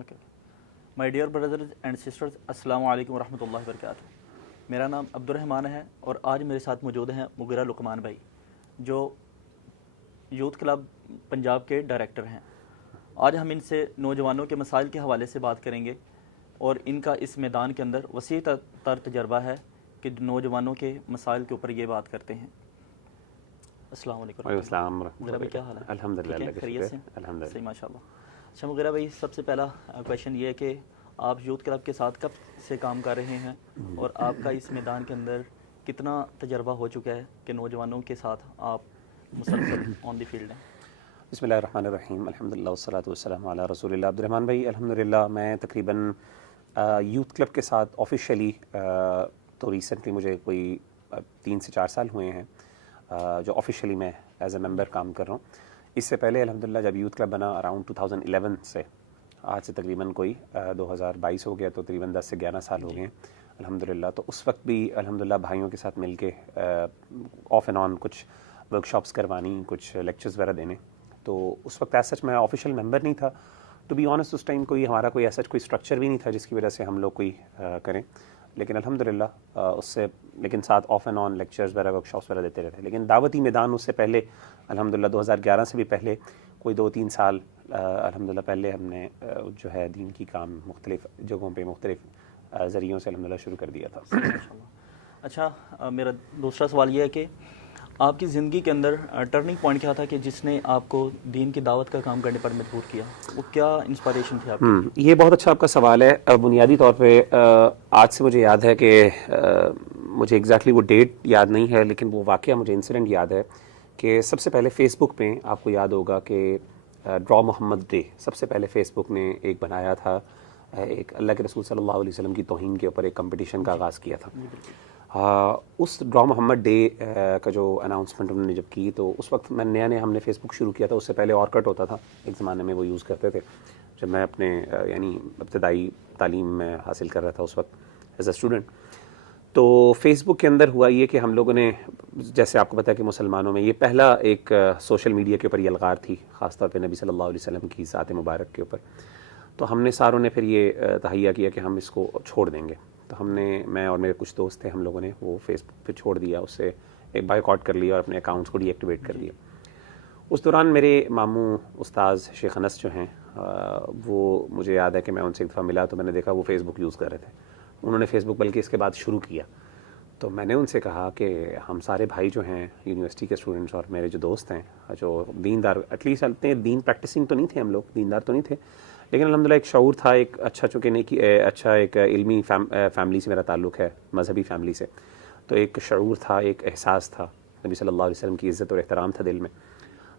Okay my dear brothers and sisters, السلام علیکم ورحمۃ اللہ وبرکاتہ. میرا نام عبد الرحمٰن ہے اور آج میرے ساتھ موجود ہیں مغیرہ لقمان بھائی جو یوتھ کلب پنجاب کے ڈائریکٹر ہیں. آج ہم ان سے نوجوانوں کے مسائل کے حوالے سے بات کریں گے اور ان کا اس میدان کے اندر وسیع تر تجربہ ہے کہ نوجوانوں کے مسائل کے اوپر یہ بات کرتے ہیں. السلام علیکم. وعلیکم السلام. مغیرہ بھائی کیا حال ہے؟ الحمدللہ خیریت سے؟ الحمدللہ صحیح ماشاء اللہ. اچھا مغیرہ بھائی، سب سے پہلا کویشچن یہ ہے کہ آپ یوتھ کلب کے ساتھ کب سے کام کر رہے ہیں اور آپ کا اس میدان کے اندر کتنا تجربہ ہو چکا ہے کہ نوجوانوں کے ساتھ آپ مسلسل آن دی فیلڈ ہیں؟ بسم اللہ الرحمن الرحیم. الحمدللہ والصلاۃ والسلام علی رسول اللہ. عبد الرحمٰن بھائی الحمدللہ میں تقریباً یوتھ کلب کے ساتھ آفیشیلی تو ریسنٹلی مجھے کوئی 3 سے 4 سال ہوئے ہیں جو آفیشیلی میں ایز اے ممبر کام کر رہا ہوں. اس سے پہلے الحمدللہ جب یوتھ کلب بنا اراؤنڈ 2011 سے، آج سے تقریباً کوئی 2022 ہو گیا تو تقریباً 10 سے 11 سال ہو گئے ہیں الحمدللہ. تو اس وقت بھی الحمدللہ بھائیوں کے ساتھ مل کے آف اینڈ آن کچھ ورک شاپس کروانی، کچھ لیکچرز وغیرہ دینے. تو اس وقت ایز سچ میں آفیشیل ممبر نہیں تھا ٹو بی آنیسٹ. اس ٹائم ہمارا کوئی ایسا کوئی اسٹرکچر بھی نہیں تھا جس کی وجہ سے ہم لوگ کوئی کریں. لیکن الحمدللہ اس سے ساتھ آف اینڈ آن لیکچرز وغیرہ ورک شاپس وغیرہ دیتے رہتے. لیکن دعوتی میدان اس سے پہلے الحمدللہ 2011 سے بھی پہلے کوئی 2-3 سال الحمدللہ پہلے ہم نے جو ہے دین کی کام مختلف جگہوں پہ مختلف ذریعوں سے الحمدللہ شروع کر دیا تھا. اچھا میرا دوسرا سوال یہ ہے کہ آپ کی زندگی کے اندر ٹرننگ پوائنٹ کیا تھا کہ جس نے آپ کو دین کی دعوت کا کام کرنے پر مجبور کیا؟ وہ کیا انسپائریشن تھی آپ کی؟ یہ بہت اچھا آپ کا سوال ہے. بنیادی طور پہ آج سے مجھے یاد ہے کہ مجھے ایگزیکٹلی وہ ڈیٹ یاد نہیں ہے لیکن وہ واقعہ مجھے انسیڈنٹ یاد ہے کہ سب سے پہلے فیس بک پہ آپ کو یاد ہوگا کہ ڈرا محمد ڈے سب سے پہلے فیس بک نے ایک بنایا تھا. ایک اللہ کے رسول صلی اللہ علیہ وسلم کی توہین کے اوپر ایک کمپٹیشن کا آغاز کیا تھا. اس ڈرا محمد ڈے کا جو اناؤنسمنٹ انہوں نے جب کی تو اس وقت میں نیا ہم نے فیس بک شروع کیا تھا. اس سے پہلے اورکٹ ہوتا تھا ایک زمانے میں، وہ یوز کرتے تھے جب میں اپنے یعنی ابتدائی تعلیم میں حاصل کر رہا تھا اس وقت ایز اے اسٹوڈنٹ. تو فیس بک کے اندر ہوا یہ کہ ہم لوگوں نے، جیسے آپ کو پتہ ہے کہ مسلمانوں میں یہ پہلا ایک سوشل میڈیا کے اوپر یہ الغار تھی، خاص طور پہ نبی صلی اللہ علیہ وسلم کی ذات مبارک کے اوپر. تو ہم نے ساروں نے پھر یہ تہیہ کیا کہ ہم اس کو چھوڑ دیں گے. تو میں اور میرے کچھ دوست تھے، ہم لوگوں نے وہ فیس بک پہ چھوڑ دیا، اس سے ایک بائیک آؤٹ کر لیا اور اپنے اکاؤنٹس کو ڈی ایکٹیویٹ کر دیا. اس دوران میرے ماموں استاذ شیخ انس جو ہیں وہ مجھے یاد ہے کہ میں ان سے ایک دفعہ ملا تو میں نے دیکھا وہ فیس بک یوز کر رہے تھے. انہوں نے فیس بک بلکہ اس کے بعد شروع کیا. تو میں نے ان سے کہا کہ ہم سارے بھائی جو ہیں یونیورسٹی کے اسٹوڈنٹس اور میرے جو دوست ہیں جو دیندار، ایٹ لیسٹ اتنے دین پریکٹسنگ تو نہیں تھے، ہم لوگ دیندار تو نہیں تھے لیکن الحمدللہ ایک شعور تھا، ایک اچھا چونکہ نہیں کہ اچھا ایک علمی فیملی سے میرا تعلق ہے، مذہبی فیملی سے، تو ایک شعور تھا، ایک احساس تھا، نبی صلی اللہ علیہ وسلم کی عزت اور احترام تھا دل میں.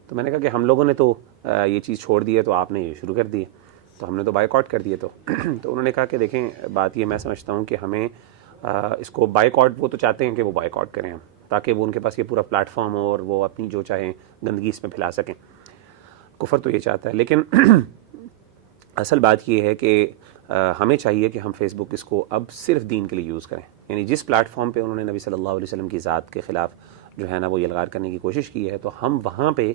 تو میں نے کہا کہ ہم لوگوں نے تو یہ چیز چھوڑ دی ہے تو آپ نے یہ شروع کر دی ہے، تو ہم نے تو بائیک آؤٹ کر دیے. تو انہوں نے کہا کہ دیکھیں بات یہ میں سمجھتا ہوں کہ ہمیں اس کو بائیک آؤٹ، وہ تو چاہتے ہیں کہ وہ بائیک آؤٹ کریں ہم، تاکہ وہ ان کے پاس یہ پورا پلیٹ فارم ہو اور وہ اپنی جو چاہیں گندگی اس میں پھیلا سکیں. کفر تو یہ چاہتا ہے، لیکن اصل بات یہ ہے کہ ہمیں چاہیے کہ ہم فیس بک اس کو اب صرف دین کے لیے یوز کریں. یعنی جس پلیٹ فارم پہ انہوں نے نبی صلی اللہ علیہ وسلم کی ذات کے خلاف جو ہے نا وہ الغار کرنے کی کوشش کی ہے، تو ہم وہاں پہ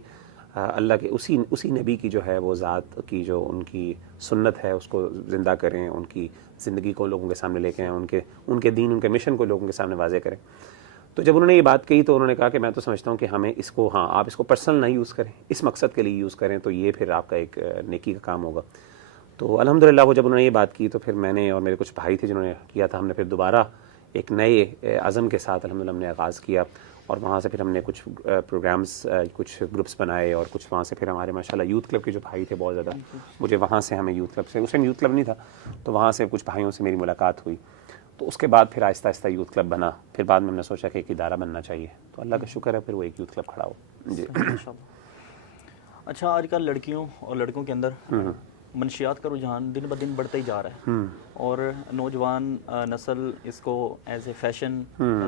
اللہ کے اسی نبی کی جو ہے وہ ذات کی جو ان کی سنت ہے اس کو زندہ کریں، ان کی زندگی کو لوگوں کے سامنے لے کے آئیں، ان کے دین، ان کے مشن کو لوگوں کے سامنے واضح کریں. تو جب انہوں نے یہ بات کہی تو انہوں نے کہا کہ میں تو سمجھتا ہوں کہ ہمیں اس کو، ہاں آپ اس کو پرسنل نہ یوز کریں، اس مقصد کے لیے یوز کریں تو یہ پھر آپ کا ایک نیکی کا کام ہوگا. تو الحمدللہ وہ جب انہوں نے یہ بات کی تو پھر میں نے اور میرے کچھ بھائی تھے جنہوں نے کیا تھا، ہم نے پھر دوبارہ ایک نئے عزم کے ساتھ الحمدللہ ہم نے آغاز کیا اور وہاں سے پھر ہم نے کچھ پروگرامز، کچھ گروپس بنائے اور کچھ وہاں سے پھر ہمارے ماشاءاللہ یوتھ کلب کے جو بھائی تھے بہت زیادہ، مجھے وہاں سے ہمیں یوتھ کلب سے، اس ٹائم یوتھ کلب نہیں تھا تو وہاں سے کچھ بھائیوں سے میری ملاقات ہوئی. تو اس کے بعد پھر آہستہ آہستہ یوتھ کلب بنا. پھر بعد میں ہم نے سوچا کہ ایک ادارہ بننا چاہیے، تو اللہ کا شکر ہے پھر وہ ایک یوتھ کلب کھڑا ہو. جی. اچھا آج کل لڑکیوں اور لڑکوں کے اندر منشیات کا رجحان دن بدن بڑھتا ہی جا رہا ہے اور نوجوان نسل اس کو ایز اے فیشن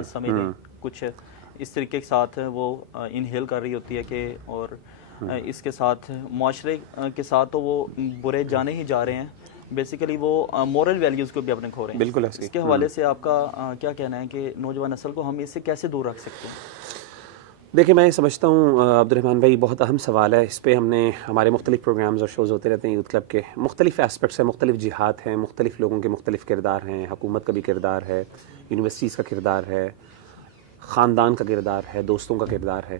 سمجھیں، کچھ اس طریقے کے ساتھ وہ انہیل کر رہی ہوتی ہے کہ، اور اس کے ساتھ معاشرے کے ساتھ تو وہ برے جانے ہی جا رہے ہیں. بیسیکلی وہ مورل ویلیوز کو بھی اپنے کھو رہے ہیں. بالکل. اس کے حوالے سے آپ کا کیا کہنا ہے کہ نوجوان نسل کو ہم اس سے کیسے دور رکھ سکتے ہیں؟ دیکھیں میں سمجھتا ہوں عبد الرحمن بھائی بہت اہم سوال ہے. اس پہ ہم نے ہمارے مختلف پروگرامز اور شوز ہوتے رہتے ہیں یوتھ کلب کے. مختلف ایسپیکٹس ہیں, مختلف جہات ہیں, مختلف لوگوں کے مختلف کردار ہیں. حکومت کا بھی کردار ہے, یونیورسٹیز کا کردار ہے, خاندان کا کردار ہے, دوستوں کا کردار ہے.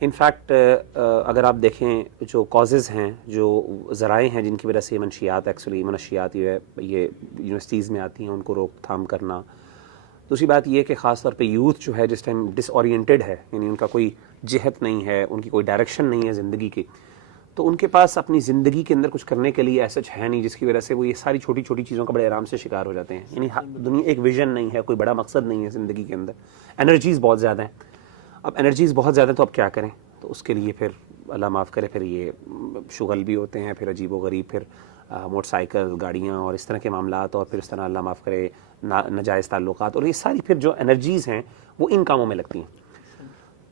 انفیکٹ اگر آپ دیکھیں جو کازز ہیں, جو ذرائع ہیں جن کی وجہ سے یہ منشیات یہ یونیورسٹیز میں آتی ہیں, ان کو روک تھام کرنا. دوسری بات یہ کہ خاص طور پہ یوتھ جو ہے جس ٹائم ڈس اورینٹیڈ ہے, یعنی ان کا کوئی جہت نہیں ہے, ان کی کوئی ڈائریکشن نہیں ہے زندگی کی, تو ان کے پاس اپنی زندگی کے اندر کچھ کرنے کے لیے ایسا ہے نہیں, جس کی وجہ سے وہ یہ ساری چھوٹی چھوٹی چیزوں کا بڑے آرام سے شکار ہو جاتے ہیں. یعنی دنیا ایک ویژن نہیں ہے, کوئی بڑا مقصد نہیں ہے زندگی کے اندر. انرجیز بہت زیادہ ہیں. اب انرجیز بہت زیادہ تو اب کیا کریں؟ تو اس کے لیے پھر اللہ معاف کرے پھر یہ شغل بھی ہوتے ہیں, پھر عجیب و غریب, پھر موٹر سائیکل, گاڑیاں اور اس طرح کے معاملات, اور پھر اس طرح اللہ معاف کرے ناجائز تعلقات, اور یہ ساری پھر جو انرجیز ہیں وہ ان کاموں میں لگتی ہیں.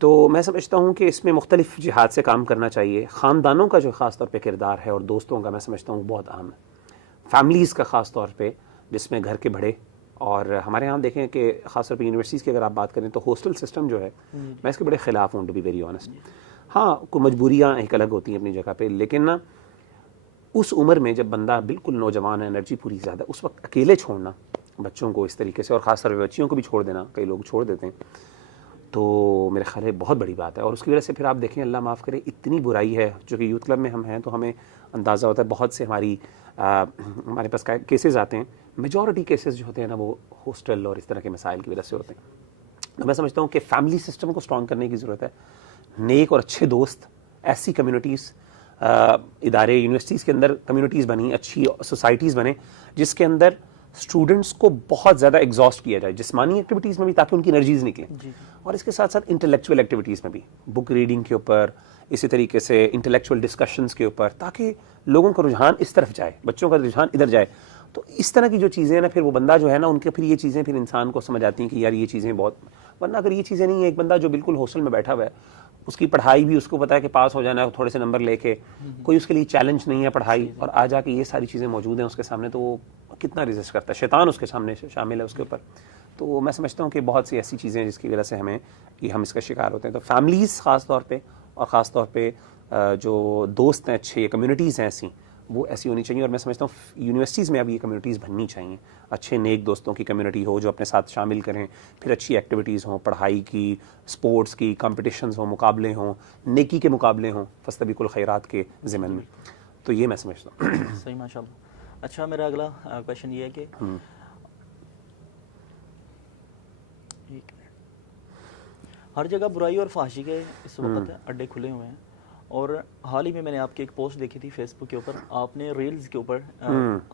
تو میں سمجھتا ہوں کہ اس میں مختلف جہات سے کام کرنا چاہیے. خاندانوں کا جو خاص طور پہ کردار ہے اور دوستوں کا, میں سمجھتا ہوں بہت اہم ہے. فیملیز کا خاص طور پہ, جس میں گھر کے بڑے, اور ہمارے یہاں دیکھیں کہ خاص طور پہ یونیورسٹیز کی اگر آپ بات کریں تو ہاسٹل سسٹم جو ہے, میں اس کے بڑے خلاف ہوں ٹو بی ویری آنیسٹ. ہاں کوئی مجبوریاں ایک الگ ہوتی ہیں اپنی جگہ پہ, لیکن نا اس عمر میں جب بندہ بالکل نوجوان ہے, انرجی پوری زیادہ, اس وقت اکیلے چھوڑنا بچوں کو اس طریقے سے, اور خاص طور پہ بچیوں کو بھی چھوڑ دینا, کئی لوگ چھوڑ دیتے ہیں, تو میرے خیال ہے بہت بڑی بات ہے. اور اس کی وجہ سے پھر آپ دیکھیں اللہ معاف کرے اتنی برائی ہے, جو کہ یوتھ کلب میں ہم ہیں تو ہمیں اندازہ ہوتا ہے, بہت سے ہمارے پاس کیسز آتے ہیں, میجورٹی کیسز جو ہوتے ہیں نا وہ ہاسٹل اور اس طرح کے مسائل کی وجہ سے ہوتے ہیں. تو میں سمجھتا ہوں کہ فیملی سسٹم کو اسٹرانگ کرنے کی ضرورت ہے. نیک اور اچھے دوست, ایسی کمیونٹیز, ادارے, یونیورسٹیز کے اندر کمیونٹیز بنی, اچھی سوسائٹیز بنے جس کے اندر اسٹوڈنٹس کو بہت زیادہ ایگزاسٹ کیا جائے جسمانی ایکٹیویٹیز میں بھی, تاکہ ان کی انرجیز نکلیں, اور اس کے ساتھ ساتھ انٹلیکچوئل ایکٹیویٹیز میں بھی, بک ریڈنگ کے اوپر, اسی طریقے سے انٹلیکچوئل ڈسکشنز کے اوپر, تاکہ لوگوں کا رجحان اس طرف جائے, بچوں کا رجحان ادھر جائے. تو اس طرح کی جو چیزیں ہیں نا, پھر وہ بندہ جو ہے نا, ان کے پھر یہ چیزیں پھر انسان کو سمجھ آتی ہیں کہ یار یہ چیزیں بہت, ورنہ اگر یہ چیزیں نہیں ہیں, ایک بندہ جو بالکل ہاسٹل میں بیٹھا ہوا ہے, اس کی پڑھائی بھی اس کو پتا ہے کہ پاس ہو جانا ہے تھوڑے سے نمبر لے کے, کوئی اس کے لیے چیلنج نہیں ہے پڑھائی, اور آ جا کے یہ ساری چیزیں موجود ہیں اس کے سامنے, تو وہ کتنا ریزسٹ کرتا ہے, شیطان اس کے سامنے شامل ہے اس کے اوپر. تو میں سمجھتا ہوں کہ بہت سی ایسی چیزیں ہیں جس کی وجہ سے ہم اس کا شکار ہوتے ہیں. تو فیملیز خاص طور پہ, اور خاص طور پہ جو دوست ہیں اچھے, کمیونٹیز ہیں ایسی, وہ ایسی ہونی چاہیے. اور میں سمجھتا ہوں یونیورسٹیز میں اب یہ کمیونٹیز بننی چاہیے, اچھے نیک دوستوں کی کمیونٹی ہو جو اپنے ساتھ شامل کریں, پھر اچھی ایکٹیویٹیز ہوں, پڑھائی کی, سپورٹس کی, کمپٹیشنز ہوں, مقابلے ہوں, نیکی کے مقابلے ہوں, فاستبقوا الخیرات کے ضمن میں. تو یہ میں سمجھتا ہوں. صحیح, ماشاء اللہ. اچھا, میرا اگلا کویشچن یہ ہے کہ ہر جگہ برائی اور فحاشی کے اس وقت اڈے کھلے ہوئے ہیں, اور حال ہی میں نے آپ کی ایک پوسٹ دیکھی تھی فیس بک کے اوپر, آپ نے ریلز کے اوپر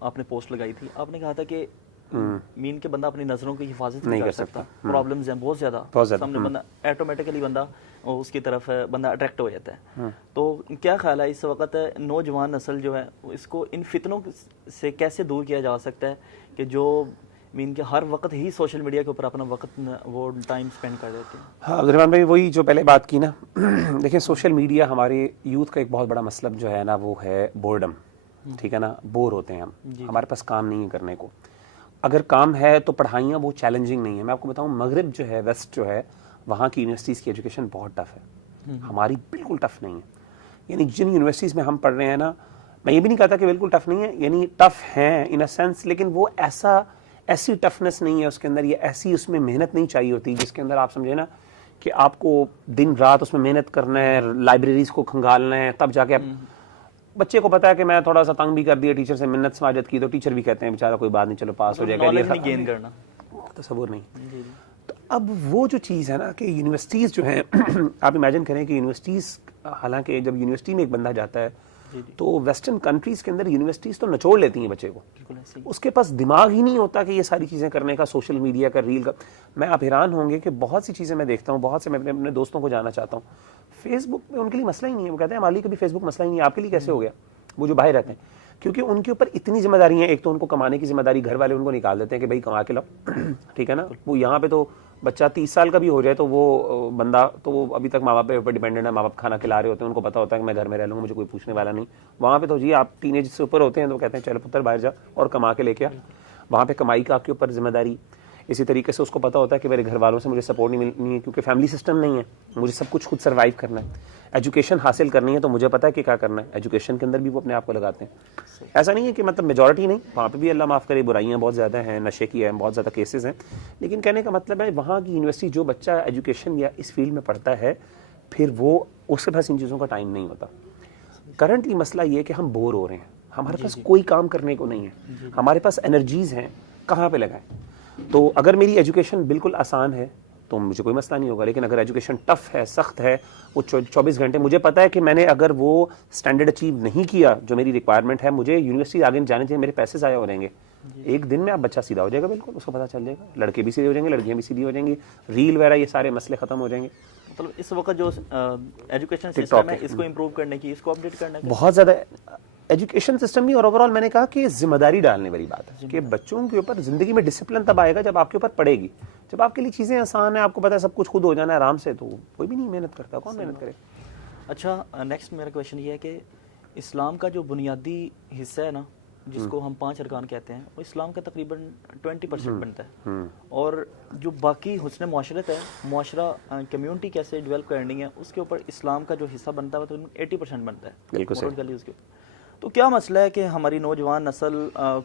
آپ نے پوسٹ لگائی تھی, آپ نے کہا تھا کہ مین کے بندہ اپنی نظروں کی حفاظت نہیں کر سکتا, پرابلمز ہیں بہت زیادہ, سامنے بندہ ایٹومیٹیکلی بندہ اس کی طرف بندہ اٹریکٹ ہو جاتا ہے. تو کیا خیال ہے اس وقت نوجوان نسل جو ہے اس کو ان فتنوں سے کیسے دور کیا جا سکتا ہے, کہ جو مین کے ہر وقت ہی سوشل میڈیا کے اوپر اپنا وقت وہ ٹائم سپینڈ کر دیتے ہیں؟ ہاں عبد الرحمن بھائی, وہی جو پہلے بات کی نا, دیکھیں سوشل میڈیا ہمارے یوتھ کا ایک بہت بڑا مسئلہ جو ہے نا وہ ہے بورڈم. ٹھیک ہے نا, بور ہوتے ہیں ہم, ہمارے پاس کام نہیں ہے کرنے کو. اگر کام ہے تو پڑھائیاں وہ چیلنجنگ نہیں ہے. میں آپ کو بتاؤں, مغرب جو ہے, ویسٹ جو ہے, وہاں کی یونیورسٹیز کی ایجوکیشن بہت ٹف ہے, ہماری بالکل ٹف نہیں ہے. یعنی جن یونیورسٹیز میں ہم پڑھ رہے ہیں نا, میں یہ بھی نہیں کہتا کہ بالکل ٹف نہیں ہے, یعنی ٹف ہیں ان اے سینس, لیکن وہ ایسی ٹفنس نہیں ہے اس کے اندر, یہ ایسی اس میں محنت نہیں چاہیے ہوتی جس کے اندر آپ سمجھے نا کہ آپ کو دن رات اس میں محنت کرنا ہے, لائبریریز کو کھنگالنا ہے, تب جا کے بچے کو پتا ہے کہ میں تھوڑا سا تنگ بھی کر دیا ٹیچر سے, منت سماجت کی, تو ٹیچر بھی کہتے ہیں بیچارہ کوئی بات نہیں, چلو پاس ہو جائے گا, تصور نہیں. تو اب وہ جو چیز ہے نا کہ یونیورسٹیز جو ہیں, آپ امیجن کریں کہ یونیورسٹیز, حالانکہ جب یونیورسٹی میں ایک بندہ جاتا ہے تو ویسٹرن کنٹریز کے اندر یونیورسٹیز تو نچوڑ لیتی ہیں بچے کو, اس کے پاس دماغ ہی نہیں ہوتا کہ یہ ساری چیزیں کرنے کا, سوشل میڈیا کا, ریل کا. میں آپ حیران ہوں گے کہ بہت سی چیزیں میں دیکھتا ہوں, بہت سے میں اپنے دوستوں کو جانا چاہتا ہوں, فیس بک میں ان کے لیے مسئلہ ہی نہیں ہے. وہ کہتے ہیں مالی کبھی فیس بک مسئلہ ہی نہیں ہے, آپ کے لیے کیسے ہو گیا, وہ جو باہر رہتے ہیں, کیونکہ ان کے اوپر اتنی ذمہ داری ہیں. ایک تو ان کو کمانے کی ذمہ داری, گھر والے ان کو نکال دیتے ہیں کہ بھائی کما کے لاؤ, ٹھیک ہے نا. وہ یہاں پہ تو بچہ 30 سال کا بھی ہو جائے تو وہ بندہ تو وہ ابھی تک ماں باپ پہ ڈیپینڈنٹ ہے, ماں باپ کھانا کھلا رہے ہوتے ہیں, ان کو پتا ہوتا ہے کہ میں گھر میں رہ لوں گا, مجھے کوئی پوچھنے والا نہیں. وہاں پہ تو جی آپ ٹین ایج سے اوپر ہوتے ہیں تو کہتے ہیں چلو پتر باہر جا اور کما کے لے کے آ. وہاں پہ کمائی کا آپ کے اوپر ذمہ داری. اسی طریقے سے اس کو پتہ ہوتا ہے کہ میرے گھر والوں سے مجھے سپورٹ نہیں ملنی ہے کیونکہ فیملی سسٹم نہیں ہے, مجھے سب کچھ خود سروائیو کرنا ہے. ایجوکیشن حاصل کرنی ہے تو مجھے پتہ ہے کہ کیا کرنا ہے, ایجوکیشن کے اندر بھی وہ اپنے آپ کو لگاتے ہیں. ایسا نہیں ہے کہ مطلب میجورٹی نہیں, وہاں پہ بھی اللہ معاف کرے برائیاں بہت زیادہ ہیں, نشے کی ہیں بہت زیادہ کیسز ہیں, لیکن کہنے کا مطلب ہے وہاں کی یونیورسٹی جو بچہ ایجوکیشن یا اس فیلڈ میں پڑھتا ہے پھر وہ اس کے پاس ان چیزوں کا ٹائم نہیں ہوتا. کرنٹلی مسئلہ یہ ہے کہ ہم بور ہو رہے ہیں, ہمارے پاس کوئی کام کرنے کو نہیں ہے, ہمارے پاس انرجیز ہیں, کہاں پہ لگائیں. تو اگر میری ایجوکیشن بالکل آسان ہے تو مجھے کوئی مسئلہ نہیں ہوگا, لیکن اگر ایجوکیشن ٹف ہے, سخت ہے, وہ 24 گھنٹے, مجھے پتہ ہے کہ میں نے اگر وہ اسٹینڈرڈ اچیو نہیں کیا جو میری ریکوائرمنٹ ہے, مجھے یونیورسٹی آگے جانے چاہیے, میرے پیسے ضائع ہو جائیں گے. ایک دن میں آپ بچہ سیدھا ہو جائے گا, بالکل اس کو پتہ چل جائے گا, لڑکے بھی سیدھے ہو جائیں گے, لڑکیاں بھی سیدھی ہو جائیں گی, ریل وغیرہ یہ سارے مسئلے ختم ہو جائیں گے. مطلب اس وقت جو ایجوکیشن سسٹم ہے اس کو امپروو کرنے کی, اس کو اپڈیٹ کرنے کی بہت زیادہ ایجوکیشن سسٹم بھی, اور اوور آل میں نے کہا کہ ذمہ داری ڈالنے والی بات ہے کہ بچوں کے اوپر زندگی میں ڈسپلن تب آئے گا جب آپ کے اوپر پڑے گی. جب آپ کے لیے چیزیں آسان ہیں, آپ کو پتا ہے سب کچھ خود ہو جانا ہے آرام سے, تو کوئی بھی نہیں محنت کرتا, کون محنت کرے. اچھا, نیکسٹ میرا کویشچن یہ ہے کہ اسلام کا جو بنیادی حصہ ہے نا, جس کو ہم 5 ارکان کہتے ہیں, وہ اسلام کا تقریباً 20% بنتا ہے, اور جو باقی حسن معاشرت ہے, معاشرہ کمیونٹی کیسے ڈیولپ کرنی ہے, اس کے اوپر اسلام کا جو حصہ بنتا ہے وہ تقریباً 80% بنتا ہے. بالکل صحیح. ویلیوز کے اوپر تو کیا مسئلہ ہے کہ ہماری نوجوان نسل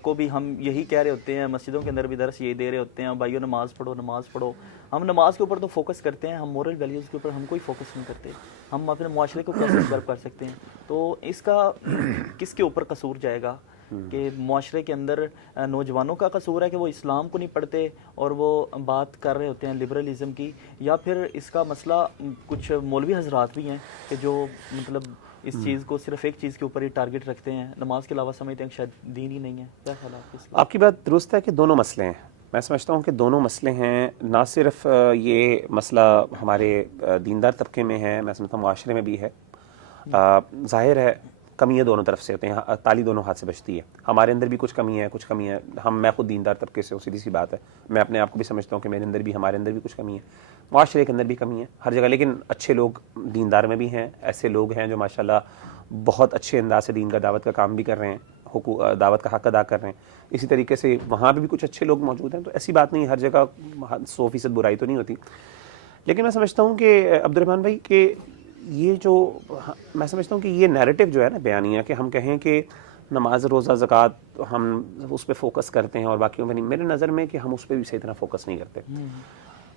کو بھی ہم یہی کہہ رہے ہوتے ہیں, مسجدوں کے اندر بھی درس یہی دے رہے ہوتے ہیں, بھائیو نماز پڑھو نماز پڑھو. ہم نماز کے اوپر تو فوکس کرتے ہیں, ہم مورل ویلیوز کے اوپر ہم کوئی فوکس نہیں کرتے. ہم اپنے معاشرے کو کیسے ڈیولپ کر سکتے ہیں, تو اس کا کس کے اوپر قصور جائے گا کہ معاشرے کے اندر نوجوانوں کا قصور ہے کہ وہ اسلام کو نہیں پڑھتے اور وہ بات کر رہے ہوتے ہیں لبرلزم کی, یا پھر اس کا مسئلہ کچھ مولوی حضرات بھی ہیں کہ جو مطلب اس چیز کو صرف ایک چیز کے اوپر ہی ٹارگٹ رکھتے ہیں, نماز کے علاوہ سمجھتے ہیں کہ شاید دین ہی نہیں ہے. کیا خیال ہے آپ کا؟ آپ کی بات درست ہے کہ دونوں مسئلے ہیں. میں سمجھتا ہوں کہ دونوں مسئلے ہیں, نہ صرف یہ مسئلہ ہمارے دیندار طبقے میں ہے, میں سمجھتا ہوں معاشرے میں بھی ہے. ظاہر ہے کمیاں دونوں طرف سے ہوتے ہیں, تالی دونوں ہاتھ سے بچتی ہے. ہمارے اندر بھی کچھ کمی ہے, کچھ کمی ہے. میں خود دیندار طبقے سے ہوں, سیدھی سی بات ہے. میں اپنے آپ کو بھی سمجھتا ہوں کہ میرے اندر بھی, ہمارے اندر بھی کچھ کمی ہے, معاشرے کے اندر بھی کمی ہے, ہر جگہ. لیکن اچھے لوگ دیندار میں بھی ہیں, ایسے لوگ ہیں جو ماشاءاللہ بہت اچھے انداز سے دین کا دعوت کا کام بھی کر رہے ہیں, دعوت کا حق ادا کر رہے ہیں. اسی طریقے سے وہاں پہ بھی کچھ اچھے لوگ موجود ہیں. تو ایسی بات نہیں, ہر جگہ 100% برائی تو نہیں ہوتی. لیکن میں سمجھتا ہوں کہ عبد الرحمن بھائی کہ یہ جو, میں سمجھتا ہوں کہ یہ نیریٹو جو ہے نا بیانیہ, کہ ہم کہیں کہ نماز روزہ زکوٰۃ ہم اس پہ فوکس کرتے ہیں اور باقیوں پہ نہیں, میرے نظر میں کہ ہم اس پہ بھی صحیح طرح فوکس نہیں کرتے.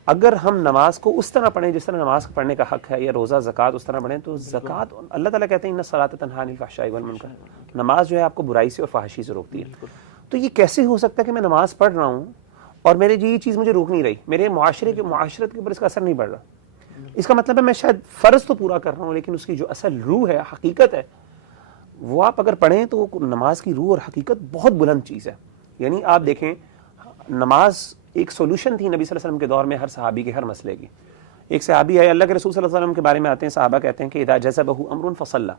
اگر ہم نماز کو اس طرح پڑھیں جس طرح نماز پڑھنے کا حق ہے, یا روزہ زکوٰۃ اس طرح پڑھیں, تو زکوٰۃ اللہ تعالیٰ کہتے ہیں ان الصلاۃ تنہی عن الفحشاء والمنکر, نماز جو ہے آپ کو برائی سے اور فحاشی سے روکتی ہے. تو یہ کیسے ہو سکتا ہے کہ میں نماز پڑھ رہا ہوں اور میرے یہ چیز مجھے روک نہیں رہی, میرے معاشرت کے اوپر اس کا اثر نہیں پڑ رہا. اس کا مطلب ہے میں شاید فرض تو پورا کر رہا ہوں, لیکن اس کی جو اصل روح ہے, حقیقت ہے, وہ آپ اگر پڑھیں تو نماز کی روح اور حقیقت بہت بلند چیز ہے. یعنی آپ دیکھیں, نماز ایک سولوشن تھی نبی صلی اللہ علیہ وسلم کے دور میں ہر صحابی کے ہر مسئلے کی. ایک صحابی ہے, اللہ کے رسول صلی اللہ علیہ وسلم کے بارے میں آتے ہیں, صحابہ کہتے ہیں کہ اذا جذبہ امر فصلی,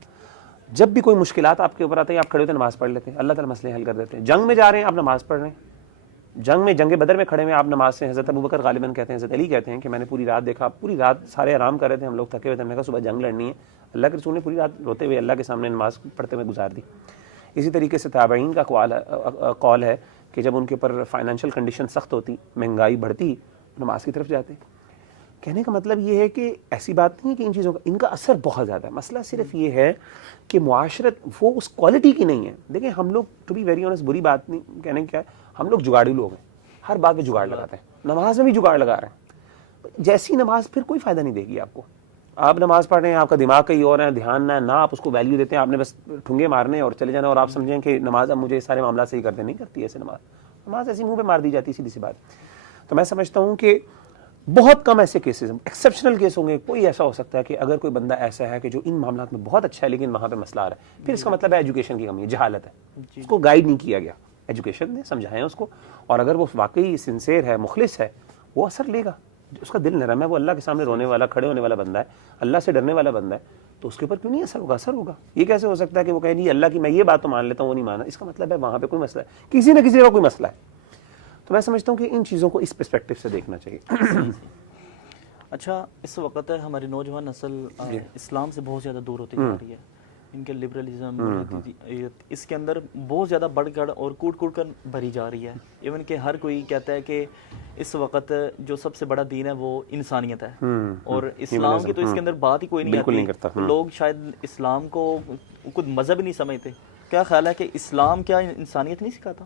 جب بھی کوئی مشکلات آپ کے اوپر آتے ہیں آپ کھڑے ہوتے نماز پڑھ لیتے ہیں, اللہ تعالیٰ مسئلے حل کر دیتے ہیں. جنگ میں جا رہے ہیں آپ نماز پڑھ رہے ہیں, جنگ بدر میں کھڑے ہوئے آپ نماز سے, حضرت ابوبکر غالباً کہتے ہیں, حضرت علی کہتے ہیں کہ میں نے پوری رات دیکھا, پوری رات سارے آرام کر رہے تھے, ہم لوگ تھکے ہوئے تھے, ہم نے کہا صبح جنگ لڑنی ہے, اللہ کے رسول نے پوری رات روتے ہوئے اللہ کے سامنے نماز پڑھتے ہوئے گزار دی. اسی طریقے سے تابعین کا قول ہے کہ جب ان کے اوپر فائنینشیل کنڈیشن سخت ہوتی, مہنگائی بڑھتی, نماز کی طرف جاتے. کہنے کا مطلب یہ ہے کہ ایسی بات نہیں ہے کہ ان چیزوں کا, ان کا اثر بہت زیادہ ہے. مسئلہ صرف یہ ہے کہ معاشرت وہ اس کوالٹی کی نہیں ہے. دیکھیں ہم لوگ, ٹو بی ویری آنیسٹ, بری بات نہیں کہنے کیا ہے, ہم لوگ جگاڑی لوگ ہیں, ہر بات میں جگاڑ لگاتے ہیں, نماز میں بھی جگاڑ لگا رہے ہیں. جیسی نماز پھر کوئی فائدہ نہیں دے گی آپ کو. آپ نماز پڑھ رہے ہیں, آپ کا دماغ کہیں اور ہے, دھیان نہ آپ اس کو ویلیو دیتے ہیں, آپ نے بس ٹھنگے مارنے اور چلے جانا, اور آپ سمجھیں کہ نماز اب مجھے سارے معاملات صحیح کرتے. نہیں کرتی ایسے نماز ایسی منہ پہ مار دی جاتی, سیدھی سی بات. تو میں سمجھتا ہوں کہ بہت کم ایسے کیسز, ایکسیپشنل کیس ہوں گے. کوئی ایسا ہو سکتا ہے کہ اگر کوئی بندہ ایسا ہے کہ جو ان معاملات میں بہت اچھا ہے لیکن وہاں پہ مسئلہ آ رہا ہے, پھر اس کا مطلب ہے ایجوکیشن کی کمی ہے, جہالت ہے, اس کو گائیڈ نہیں کیا گیا, ایجوکیشن نے سمجھایا اس کو. اور اگر وہ واقعی سنسیئر ہے, مخلص ہے, وہ اثر لے گا. اس کا دل نرم ہے, وہ اللہ کے سامنے رونے والا, کھڑے ہونے والا بندہ ہے, اللہ سے ڈرنے والا بندہ ہے, تو اس کے اوپر کیوں نہیں اثر ہوگا؟ اثر ہوگا. یہ کیسے ہو سکتا ہے کہ وہ کہے نہیں اللہ کی میں یہ بات تو مان لیتا ہوں, وہ نہیں مانا, اس کا مطلب ہے وہاں پہ کوئی مسئلہ ہے, کسی نہ کسی کا کوئی مسئلہ ہے. تو میں سمجھتا ہوں کہ ان چیزوں کو اس پرسپیکٹو سے دیکھنا چاہیے. اچھا, اس وقت ہماری نوجوان نسل اسلام سے بہت زیادہ دور ہوتی جا رہی ہے. ان کے لبرلزم, اس کے اندر بہت زیادہ بڑھ کر اور کوٹ کر بھری جا رہی ہے. ایون کہ ہر کوئی کہتا ہے کہ اس وقت جو سب سے بڑا دین ہے وہ انسانیت ہے، اور اسلام کی تو اس کے اندر بات ہی کوئی نہیں آتی. لوگ شاید اسلام کو خود مذہب نہیں سمجھتے. کیا خیال ہے کہ اسلام کیا انسانیت نہیں سکھاتا؟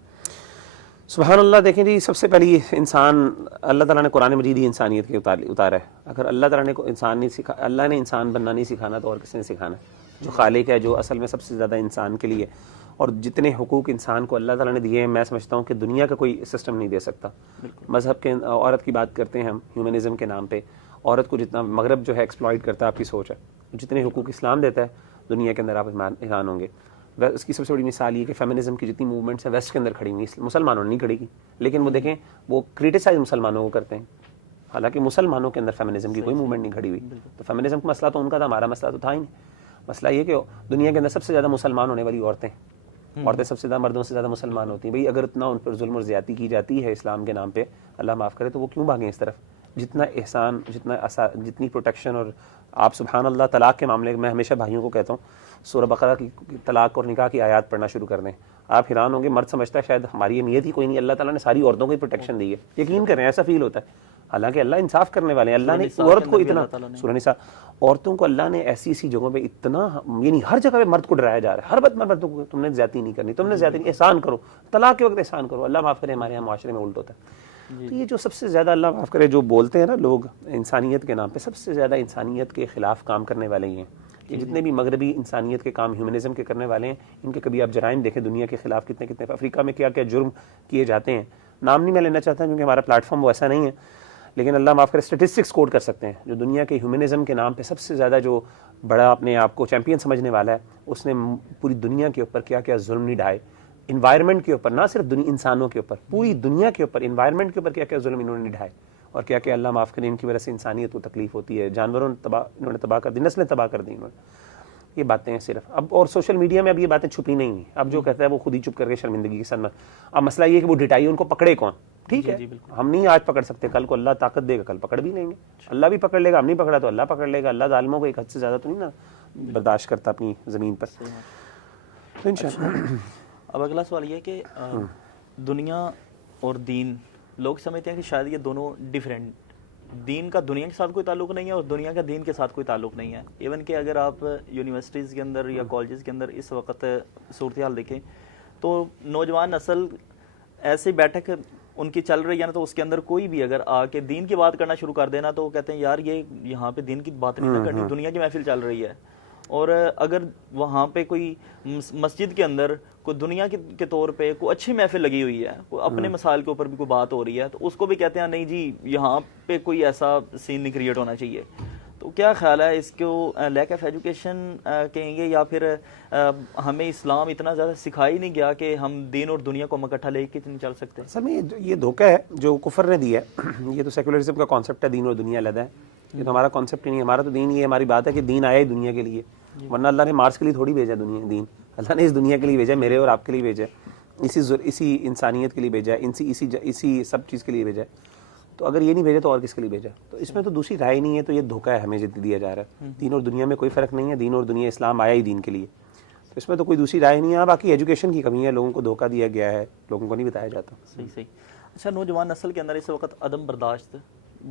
سبحان اللہ. دیکھیں جی، سب سے پہلی انسان اللہ تعالیٰ نے قرآن مجید ہی انسانیت کے اتارا ہے. اگر اللہ تعالیٰ نے انسان نہیں سکھا، اللہ نے انسان بننا نہیں سکھانا تو اور کس نے سکھانا ہے؟ جو خالق ہے، جو اصل میں سب سے زیادہ انسان کے لیے، اور جتنے حقوق انسان کو اللہ تعالیٰ نے دیے ہیں، میں سمجھتا ہوں کہ دنیا کا کوئی سسٹم نہیں دے سکتا. مذہب کے عورت کی بات کرتے ہیں ہم ہیومنزم کے نام پہ، عورت کو جتنا مغرب جو ہے ایکسپلائٹ کرتا ہے، آپ کی سوچ ہے. جتنے حقوق اسلام دیتا ہے دنیا کے اندر، آپ حیران ہوں گے. اس کی سب سے بڑی مثال یہ کہ فیمنزم کی جتنی موومنٹس ہیں ویسٹ کے اندر کھڑی ہوئی، مسلمانوں نے نہیں کھڑی کی، لیکن وہ دیکھیں وہ کریٹیسائز مسلمانوں کو کرتے ہیں، حالانکہ مسلمانوں کے اندر فیمنزم کی کوئی موومنٹ نہیں کھڑی ہوئی. تو فیمنزم کا مسئلہ تو ان کا تھا، ہمارا مسئلہ تو تھا ہی نہیں. مسئلہ یہ کہ دنیا کے اندر سب سے زیادہ مسلمان ہونے والی عورتیں سب سے زیادہ مردوں سے زیادہ مسلمان ہوتی ہیں. بھئی اگر اتنا ان پر ظلم اور زیادتی کی جاتی ہے اسلام کے نام پہ، اللہ معاف کرے، تو وہ کیوں بھاگیں اس طرف؟ جتنا احسان، جتنی پروٹیکشن، اور آپ سبحان اللہ طلاق کے معاملے میں ہمیشہ بھائیوں کو کہتا ہوں سورہ بقرہ کی طلاق اور نکاح کی آیات پڑھنا شروع کر دیں. آپ حیران ہوں گے، مرد سمجھتا ہے شاید ہماری نیت ہی کوئی نہیں، اللہ تعالیٰ نے ساری عورتوں کو ہی پروٹیکشن دی ہے. یقین کریں ایسا فیل ہوتا ہے، حالانکہ اللہ انصاف کرنے والے ہیں. اللہ نے عورت کو اتنا، سورہ نساء، عورتوں کو اللہ نے ایسی جگہوں پہ اتنا، یعنی ہر جگہ پہ مرد کو ڈرایا جا رہا ہے. ہر وقت مردوں کو تم نے زیادتی نہیں کرنی، تم نے زیادتی نہیں، احسان کرو، طلاق کے وقت احسان کرو. اللہ معاف کرے ہمارے یہاں معاشرے میں الٹ ہوتا ہے. تو یہ جو سب سے زیادہ اللہ معاف کرے جو بولتے ہیں نا لوگ انسانیت کے نام پہ، سب سے زیادہ انسانیت کے خلاف کام کرنے والے ہی ہیں. یہ جتنے بھی مغربی انسانیت کے کام ہیومنزم کے کرنے والے ہیں، ان کے کبھی آپ جرائم دیکھیں دنیا کے خلاف کتنے کتنے، افریقہ میں کیا کیا جرم کیے جاتے ہیں. نام نہیں میں لینا چاہتا کیونکہ ہمارا پلیٹ فارم وہ ایسا نہیں ہے، لیکن اللہ معاف کرے اسٹیٹسٹکس کوٹ کر سکتے ہیں. جو دنیا کے ہیومنزم کے نام پہ سب سے زیادہ جو بڑا اپنے آپ کو چیمپئن سمجھنے والا ہے، اس نے پوری دنیا کے اوپر کیا کیا ظلم نہیں ڈھائے. انوائرمنٹ کے اوپر، نہ صرف انسانوں کے اوپر، پوری دنیا کے اوپر انوائرمنٹ کے اوپر کیا کیا ظلم انہوں نے ڈھائے، اور کیا کیا اللہ معاف کرے ان کی وجہ سے انسانیت کو تکلیف ہوتی ہے. جانوروں نے انہوں نے تباہ کر دی، نسلیں تباہ کر دی انہوں نے. یہ باتیں ہیں صرف اب، اور سوشل میڈیا میں اب یہ باتیں چھپی نہیں ہیں. اب جو کہتا ہے وہ خود ہی چپ کر کے شرمندگی کے ساتھ. اب مسئلہ یہ کہ وہ ڈٹائی ان کو پکڑے کون؟ ٹھیک ہے، ہم نہیں آج پکڑ سکتے، کل کو اللہ طاقت دے گا، کل پکڑ بھی لیں گے. اللہ بھی پکڑ لے گا، ہم نہیں پکڑا تو اللہ پکڑ لے گا. اللہ ظالموں کو ایک حد سے زیادہ تو نہیں نا برداشت کرتا اپنی زمین پر. تو انشاءاللہ اب اگلا سوال یہ ہے کہ دنیا اور دین، لوگ سمجھتے ہیں کہ شاید یہ دونوں ڈیفرنٹ، دین کا دنیا کے ساتھ کوئی تعلق نہیں ہے اور دنیا کا دین کے ساتھ کوئی تعلق نہیں ہے. ایون کہ اگر آپ یونیورسٹیز کے اندر یا کالجز کے اندر اس وقت صورتحال دیکھیں تو نوجوان نسل ایسی بیٹھک ان کی چل رہی ہے نا، تو اس کے اندر کوئی بھی اگر آ کے دین کی بات کرنا شروع کر دینا تو وہ کہتے ہیں یار یہ یہاں پہ دین کی بات نہیں نہ کرنی، دنیا کی محفل چل رہی ہے. اور اگر وہاں پہ کوئی مسجد کے اندر کوئی دنیا کے طور پہ کوئی اچھی محفل لگی ہوئی ہے، کوئی اپنے مسائل کے اوپر بھی کوئی بات ہو رہی ہے، تو اس کو بھی کہتے ہیں نہیں جی یہاں پہ کوئی ایسا سین نہیں کریٹ ہونا چاہیے. تو کیا خیال ہے، اس کو لیک آف ایجوکیشن کہیں گے، یا پھر ہمیں اسلام اتنا زیادہ سکھائی نہیں گیا کہ ہم دین اور دنیا کو اکٹھا لے کے نہیں چل سکتے؟ اصل میں یہ دھوکہ ہے جو کفر نے دیا ہے. یہ تو سیکولرزم کا کانسیپٹ ہے، دین اور دنیا علیحدہ ہے. یہ تو ہمارا کانسیپٹ ہی نہیں. ہمارا تو دین یہ ہماری بات ہے کہ دین آیا ہی دنیا کے لیے، ورنہ اللہ نے مارس کے لیے تھوڑی بھیجا دین. اللہ نے اس دنیا کے لیے بھیجا، میرے اور آپ کے لیے بھیجا، اسی انسانیت کے لیے بھیجا، اسی سب چیز کے لیے بھیجا. تو اگر یہ نہیں بھیجا تو اور کس کے لیے بھیجا؟ تو اس میں تو دوسری رائے نہیں ہے. تو یہ دھوکہ ہے ہمیں دیا جا رہا ہے. دین اور دنیا میں کوئی فرق نہیں ہے، دین اور دنیا، اسلام آیا ہی دین کے لیے. تو اس میں تو کوئی دوسری رائے نہیں ہے. باقی ایجوکیشن کی کمی ہے، لوگوں کو دھوکہ دیا گیا ہے، لوگوں کو نہیں بتایا جاتا. صحیح. اچھا، نوجوان نسل کے اندر اس وقت عدم برداشت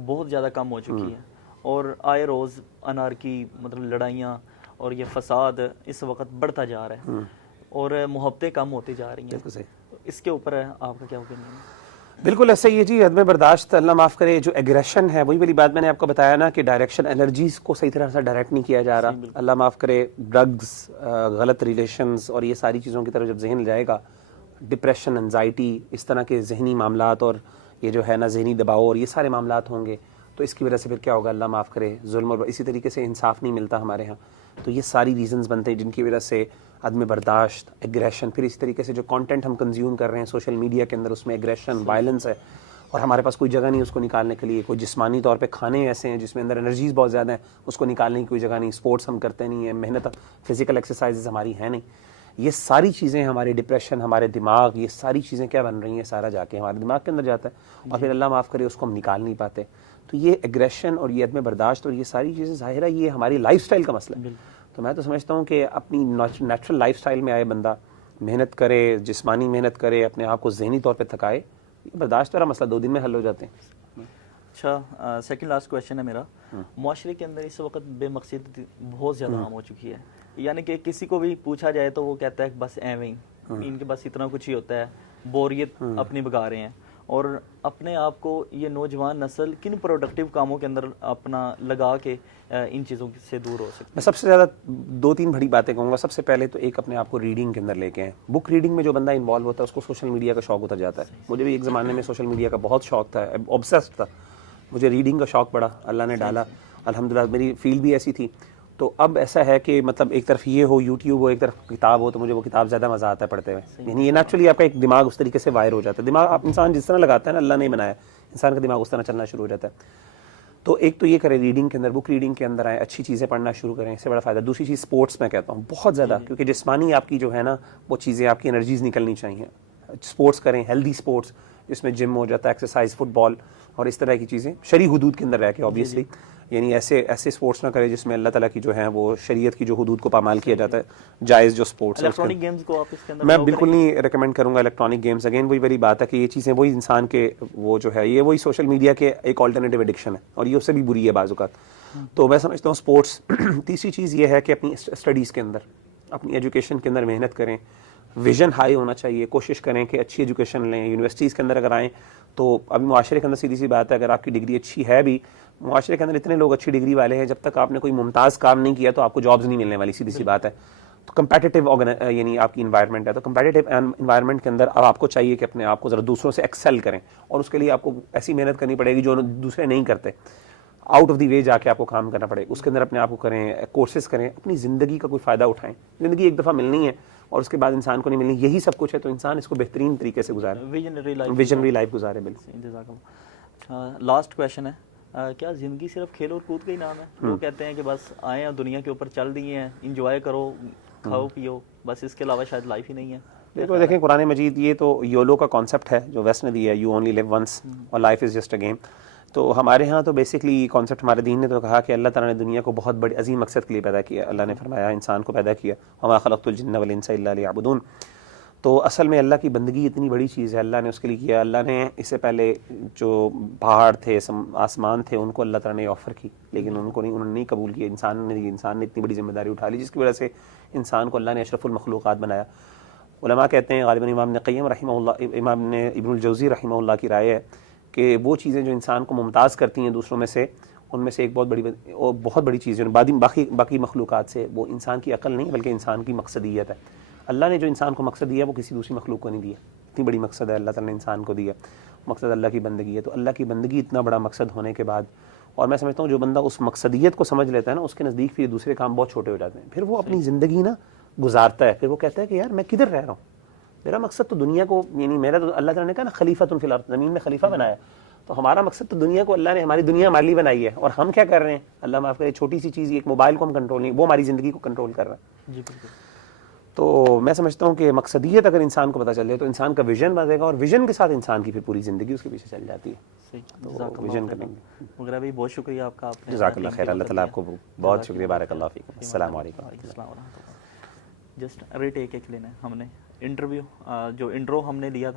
بہت زیادہ کم ہو چکی ہے، اور آئے روز انارکی، مطلب لڑائیاں اور یہ فساد اس وقت بڑھتا جا رہا ہے، اور محبتیں کم ہوتی جا رہی ہیں. بالکل صحیح. اس کے اوپر آپ کا کیا اوپینین ہے؟ بالکل ایسا ہی ہے جی. عدم برداشت، اللہ معاف کرے، جو ایگریشن ہے، وہی والی بات میں نے آپ کو بتایا نا کہ ڈائریکشن انرجیز کو صحیح طرح سے ڈائریکٹ نہیں کیا جا رہا. اللہ معاف کرے، ڈرگز، غلط ریلیشنز اور یہ ساری چیزوں کی طرف جب ذہن جائے گا، ڈپریشن، انزائٹی، اس طرح کے ذہنی معاملات، اور یہ جو ہے نا ذہنی دباؤ اور یہ سارے معاملات ہوں گے، تو اس کی وجہ سے پھر کیا ہوگا؟ اللہ معاف کرے، ظلم، اور اسی طریقے سے انصاف نہیں ملتا ہمارے ہاں. تو یہ ساری ریزنز بنتے ہیں جن کی وجہ سے عدم برداشت، ایگریشن، پھر اسی طریقے سے جو کانٹینٹ ہم کنزیوم کر رہے ہیں سوشل میڈیا کے اندر، اس میں ایگریشن، وائلنس ہے، اور ہمارے پاس کوئی جگہ نہیں اس کو نکالنے کے لیے. کوئی جسمانی طور پہ کھانے ایسے ہیں جس میں اندر انرجیز بہت زیادہ ہیں، اس کو نکالنے کی کوئی جگہ نہیں. اسپورٹس ہم کرتے نہیں ہیں، محنت، فزیکل ایکسرسائزز ہماری ہیں نہیں. یہ ساری چیزیں، ہمارے ڈپریشن، ہمارے دماغ، یہ ساری چیزیں کیا بن رہی ہیں؟ سارا جا کے ہمارے دماغ کے اندر جاتا ہے، اور پھر اللہ معاف کرے اس کو ہم نکال نہیں پاتے. تو یہ ایگریشن اور یہ عدم برداشت اور یہ ساری چیزیں ظاہر ہے یہ ہماری لائف سٹائل کا مسئلہ ہے. تو میں تو سمجھتا ہوں کہ اپنی نیچرل لائف سٹائل میں آئے بندہ محنت کرے، جسمانی محنت کرے، اپنے آپ کو ذہنی طور پہ تھکائے، یہ برداشت والا مسئلہ 2 دن میں حل ہو جاتے ہیں. اچھا سیکنڈ لاسٹ کویشچن ہے میرا. معاشرے کے اندر اس وقت بے مقصد بہت زیادہ عام ہو چکی ہے, یعنی کہ کسی کو بھی پوچھا جائے تو وہ کہتا ہے کہ بس ایویں ہی, ان کے بس اتنا کچھ ہی ہوتا ہے, بوریت اپنی بگا رہے ہیں. اور اپنے آپ کو یہ نوجوان نسل کن پروڈکٹیو کاموں کے اندر اپنا لگا کے ان چیزوں سے دور ہو سکتے ہیں؟ میں سب سے زیادہ 2-3 بڑی باتیں کہوں گا. سب سے پہلے تو ایک اپنے آپ کو ریڈنگ کے اندر لے کے آئیں. بک ریڈنگ میں جو بندہ انوالو ہوتا ہے اس کو سوشل میڈیا کا شوق اتر جاتا ہے. مجھے بھی ایک زمانے میں سوشل میڈیا کا بہت شوق تھا, اوبسیسڈ تھا. مجھے ریڈنگ کا شوق پڑا, اللہ نے ڈالا, الحمدللہ میری فیلڈ بھی ایسی تھی. تو اب ایسا ہے کہ مطلب ایک طرف یہ ہو یوٹیوب ہو, ایک طرف کتاب ہو, تو مجھے وہ کتاب زیادہ مزہ آتا ہے پڑھتے ہوئے. یعنی یہ نیچرلی آپ کا ایک دماغ اس طریقے سے وائر ہو جاتا ہے. دماغ آپ انسان جس طرح لگاتا ہے نا, اللہ نے بنایا انسان کا دماغ اس طرح چلنا شروع ہو جاتا ہے. تو ایک تو یہ کریں ریڈنگ کے اندر, بک ریڈنگ کے اندر آئیں, اچھی چیزیں پڑھنا شروع کریں, اس سے بڑا فائدہ. دوسری چیز اسپورٹس میں کہتا ہوں بہت زیادہ, کیونکہ جسمانی آپ کی جو ہے نا وہ چیزیں آپ کی انرجیز نکلنی چاہیے. اسپورٹس کریں, ہیلدی اسپورٹس جس میں جم ہو جاتا ہے, ایکسرسائز, فٹ بال اور اس طرح کی چیزیں شرعی حدود کے اندر رہ کے آبویسلی. یعنی ایسے اسپورٹس نہ کرے جس میں اللہ تعالیٰ کی جو ہے وہ شریعت کی جو حدود کو پامال کیا جاتا ہے. جائز جو اسپورٹس ہے الیکٹرانک گیمز کو آپ اس کے اندر میں بالکل نہیں ریکمینڈ کروں گا. الیکٹرانک گیمز اگین وہی بڑی بات ہے کہ یہ چیزیں وہی انسان کے وہ جو ہے یہ وہی سوشل میڈیا کے ایک آلٹرنیٹیو ایڈکشن ہے, اور یہ اس سے بھی بری ہے بعض اوقات. تو میں سمجھتا ہوں اسپورٹس. تیسری چیز یہ ہے کہ اپنی اسٹڈیز کے اندر, اپنی ایجوکیشن کے اندر محنت کریں. ویژن ہائی ہونا چاہیے, کوشش کریں کہ اچھی ایجوکیشن لیں. یونیورسٹیز کے اندر اگر آئیں تو ابھی معاشرے کے اندر سیدھی سی بات ہے, اگر آپ کی ڈگری اچھی ہے بھی, معاشرے کے اندر اتنے لوگ اچھی ڈگری والے ہیں, جب تک آپ نے کوئی ممتاز کام نہیں کیا تو آپ کو جابز نہیں ملنے والی, سیدھی سی بات ہے. تو کمپیٹیٹیو یعنی آپ کی انوائرمنٹ ہے, تو کمپیٹیٹیو انوائرمنٹ کے اندر اب آپ کو چاہیے کہ اپنے آپ کو ذرا دوسروں سے ایکسل کریں, اور اس کے لیے آپ کو ایسی محنت کرنی پڑے گی جو دوسرے نہیں کرتے. آؤٹ آف دی وے جا کے آپ کو کام کرنا پڑے گا, اس کے اندر اپنے آپ کو کریں, کورسز کریں, اپنی زندگی کا کوئی فائدہ اٹھائیں. زندگی ایک دفعہ ملنی ہے اور اس کے بعد انسان کو نہیں ملنی, یہی سب کچھ ہے. تو انسان اس کو بہترین طریقے سے گزارے, ویژنری لائف گزارے. بالکل. لاسٹ کویشچن ہے, کیا زندگی صرف کھیل اور کود کا ہی نام ہے؟ وہ کہتے ہیں کہ بس آئے ہیں دنیا کے اوپر چل دیے ہیں, انجوائے کرو, کھاؤ پیو, بس اس کے علاوہ شاید لائف ہی نہیں ہے. بالکل. دیکھیں قرآن مجید یہ تو یولو کا کانسیپٹ ہے جو ویسٹ نے دیا ہے, یو اونلی لیو ونس اور life is just a game. تو ہمارے ہاں تو بیسکلی کانسیپٹ ہمارے دین نے تو کہا کہ اللہ تعالیٰ نے دنیا کو بہت بڑی عظیم مقصد کے لیے پیدا کیا. اللہ نے فرمایا انسان کو پیدا کیا, وما خلقت الجن والانس الا لیعبدون. تو اصل میں اللہ کی بندگی اتنی بڑی چیز ہے, اللہ نے اس کے لیے کیا. اللہ نے اس سے پہلے جو پہاڑ تھے, آسمان تھے, ان کو اللہ تعالیٰ نے آفر کی, لیکن انہوں نے نہیں قبول کیا. انسان نے اتنی بڑی ذمہ داری اٹھا لی, جس کی وجہ سے انسان کو اللہ نے اشرف المخلوقات بنایا. علماء کہتے ہیں, غالباً امام ابن قیم رحمہ اللہ, امام ابن الجوزی رحمہ اللہ کی رائے ہے کہ وہ چیزیں جو انسان کو ممتاز کرتی ہیں دوسروں میں سے, ان میں سے ایک بہت بڑی چیز ہے باقی مخلوقات سے, وہ انسان کی عقل نہیں بلکہ انسان کی مقصدیت ہے. اللہ نے جو انسان کو مقصد دیا وہ کسی دوسری مخلوق کو نہیں دیا. اتنی بڑی مقصد ہے اللہ تعالیٰ نے انسان کو دیا. مقصد اللہ کی بندگی ہے. تو اللہ کی بندگی اتنا بڑا مقصد ہونے کے بعد, اور میں سمجھتا ہوں جو بندہ اس مقصدیت کو سمجھ لیتا ہے نا, اس کے نزدیک پھر دوسرے کام بہت چھوٹے ہو جاتے ہیں. پھر وہ اپنی زندگی نا گزارتا ہے, پھر وہ کہتا ہے کہ یار میں کدھر رہ رہا ہوں, میرا مقصد تو دنیا کو, یعنی میرا تو اللہ تعالیٰ نے کہا نا خلیفۃ فی الارض, زمین میں خلیفہ بنایا. تو ہمارا مقصد تو دنیا کو, اللہ نے ہماری دنیا ہمارے لیے بنائی ہے, اور ہم کیا کر رہے ہیں, اللہ معاف کرے, چھوٹی سی چیز, ایک موبائل کو ہم کنٹرول نہیں, وہ ہماری زندگی کو کنٹرول کر رہا ہے. جی بالکل. تو میں سمجھتا ہوں کہ مقصدیت اگر انسان کو پتہ چل جائے تو انسان کا ویژن بنے گا, اور ویژن کے ساتھ انسان کی پھر پوری زندگی اس کے پیچھے چل جاتی ہے. صحیح. ویژن کریں گے. مغرا بھائی بہت شکریہ آپ کا. جزاک اللہ خیر, اللہ تعالیٰ آپ کو بہت شکریہ. بارک اللہ فیکم. السلام علیکم. السلام ورحمۃ اللہ. جسٹ ریٹ ایک لینا ہے ہم نے انٹرویو, جو انٹرو ہم نے لیا تھا